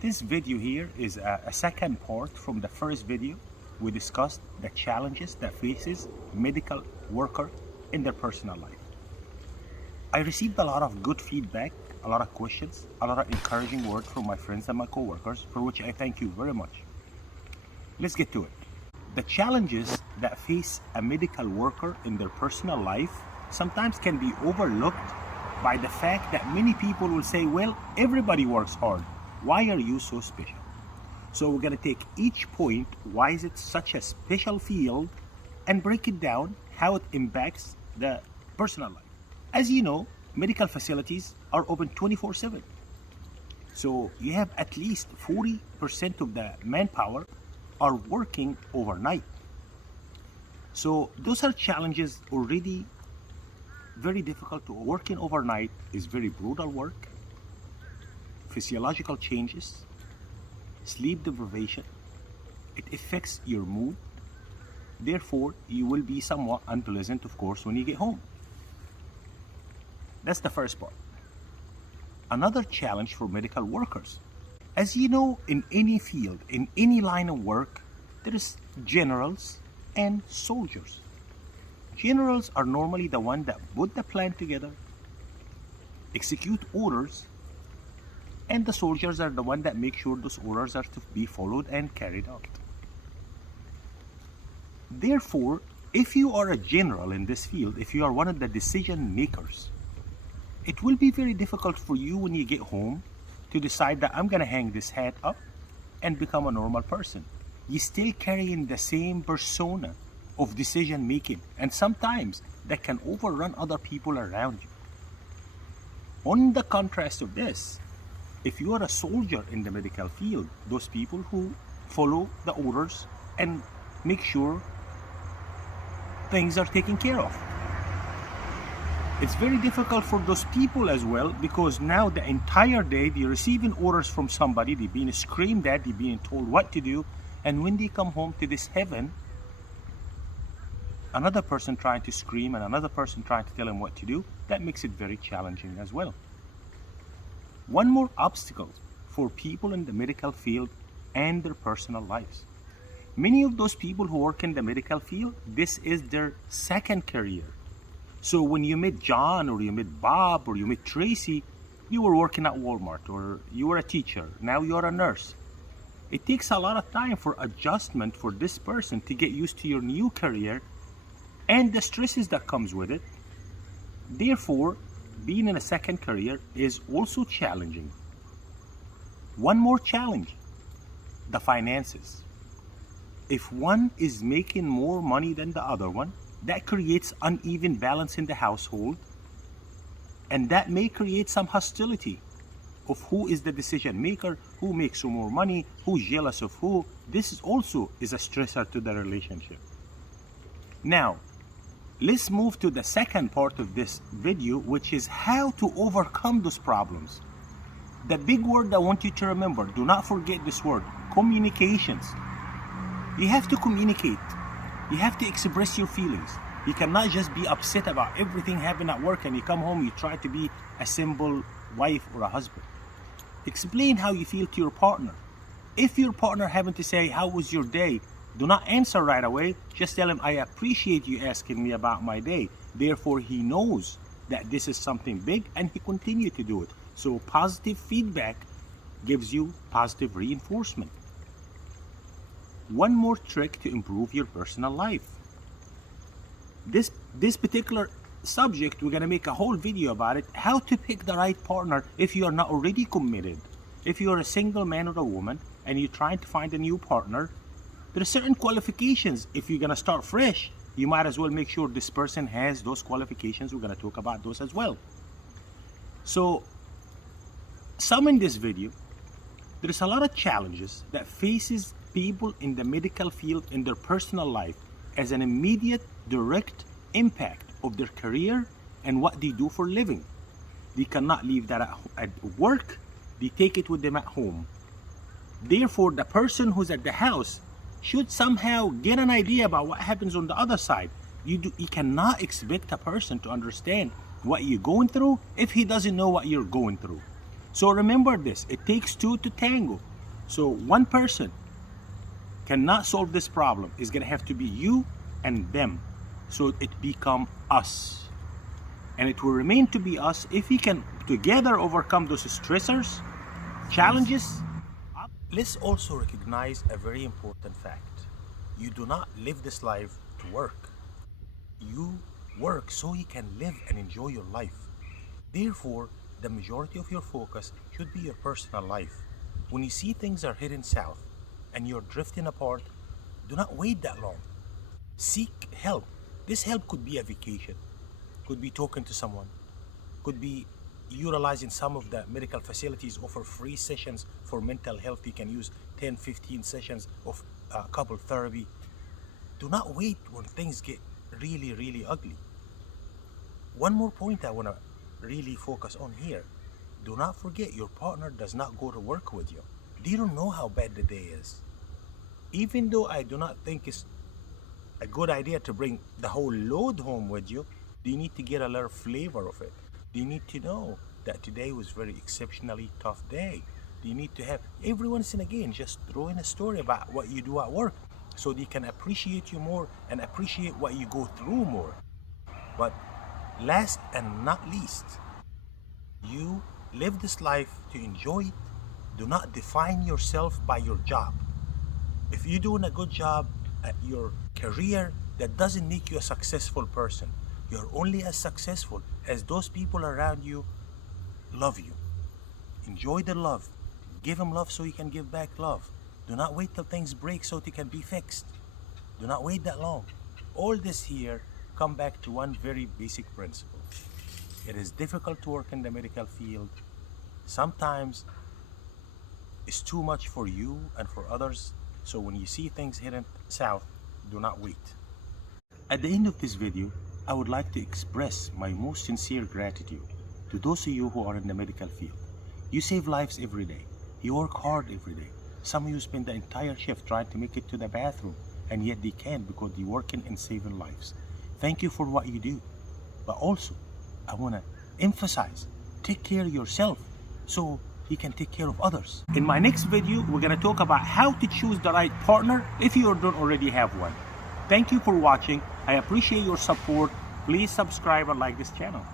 This video here is a second part from the first video. We discussed the challenges that faces medical worker in their personal life. I received a lot of good feedback, a lot of questions, a lot of encouraging words from my friends and my coworkers, for which I thank you very much. Let's get to it. The challenges that face a medical worker in their personal life sometimes can be overlooked by the fact that many people will say, well, everybody works hard. Why are you so special? So we're going to take each point, why is it such a special field, and break it down how it impacts the personal life. As you know, medical facilities are open 24/7. So you have at least 40% of the manpower are working overnight. So those are challenges already very difficult to working overnight is very brutal work, physiological changes, sleep deprivation. It affects your mood. Therefore, you will be somewhat unpleasant, of course, when you get home. That's the first part. Another challenge for medical workers. As you know, in any field, in any line of work, there is generals and soldiers. Generals are normally the one that put the plan together, execute orders, and the soldiers are the one that make sure those orders are to be followed and carried out. Therefore, if you are a general in this field, if you are one of the decision makers, it will be very difficult for you when you get home to decide that I'm going to hang this hat up and become a normal person. You're still carrying the same persona of decision making, and sometimes that can overrun other people around you. On the contrast of this, if you are a soldier in the medical field, those people who follow the orders and make sure things are taken care of. It's very difficult for those people as well, because now the entire day they're receiving orders from somebody, they're being screamed at, they're being told what to do, and when they come home to this heaven, another person trying to scream and another person trying to tell them what to do, that makes it very challenging as well. One more obstacle for people in the medical field and their personal lives. Many of those people who work in the medical field, this is their second career. So when you meet John or you meet Bob or you meet Tracy, you were working at Walmart or you were a teacher, now you're a nurse. It takes a lot of time for adjustment for this person to get used to your new career and the stresses that comes with it. Therefore, being in a second career is also challenging. One more challenge, the finances. If one is making more money than the other one, that creates uneven balance in the household, and that may create some hostility of who is the decision maker, who makes more money, who's jealous of who. This is also a stressor to the relationship. Now, let's move to the second part of this video, which is how to overcome those problems. The big word I want you to remember, do not forget this word, communications. You have to communicate. You have to express your feelings. You cannot just be upset about everything happening at work and you come home, you try to be a simple wife or a husband. Explain how you feel to your partner. If your partner having to say, how was your day? Do not answer right away. Just tell him, I appreciate you asking me about my day. Therefore, he knows that this is something big and he continue to do it. So positive feedback gives you positive reinforcement. One more trick to improve your personal life. This particular subject, we're going to make a whole video about it, how to pick the right partner if you are not already committed. If you are a single man or a woman and you're trying to find a new partner, there are certain qualifications. If you're going to start fresh, you might as well make sure this person has those qualifications. We're going to talk about those as well. So, some in this video, there's a lot of challenges that faces people in the medical field in their personal life as an immediate, direct impact of their career and what they do for a living. They cannot leave that at work. They take it with them at home. Therefore, the person who's at the house should somehow get an idea about what happens on the other side. You cannot expect a person to understand what you're going through if he doesn't know what you're going through. So remember this, it takes two to tango. So one person cannot solve this problem. It's gonna have to be you and them. So it become us. And it will remain to be us if we can together overcome those stressors, challenges. Let's also recognize a very important fact. You do not live this life to work. You work so you can live and enjoy your life. Therefore, the majority of your focus should be your personal life. When you see things are heading south and you're drifting apart, do not wait that long. Seek help. This help could be a vacation, could be talking to someone, could be utilizing some of the medical facilities offer free sessions for mental health. You can use 10-15 sessions of couple therapy. Do not wait when things get really ugly. One more point I want to really focus on here. Do not forget your partner does not go to work with you. They don't know how bad the day is. Even though I do not think it's a good idea to bring the whole load home with you, you need to get a little flavor of it. You need to know that today was very exceptionally tough day. You need to have every once and again just throw in a story about what you do at work so they can appreciate you more and appreciate what you go through more. But last and not least, you live this life to enjoy it. Do not define yourself by your job. If you're doing a good job at your career, that doesn't make you a successful person. You're only as successful as those people around you love you. Enjoy the love. Give them love so you can give back love. Do not wait till things break so they can be fixed. Do not wait that long. All this here come back to one very basic principle. It is difficult to work in the medical field. Sometimes it's too much for you and for others. So when you see things heading south, do not wait. At the end of this video, I would like to express my most sincere gratitude to those of you who are in the medical field. You save lives every day. You work hard every day. Some of you spend the entire shift trying to make it to the bathroom, and yet they can't because they're working and saving lives. Thank you for what you do. But also, I want to emphasize, take care of yourself so you can take care of others. In my next video, we're going to talk about how to choose the right partner if you don't already have one. Thank you for watching. I appreciate your support. Please subscribe and like this channel.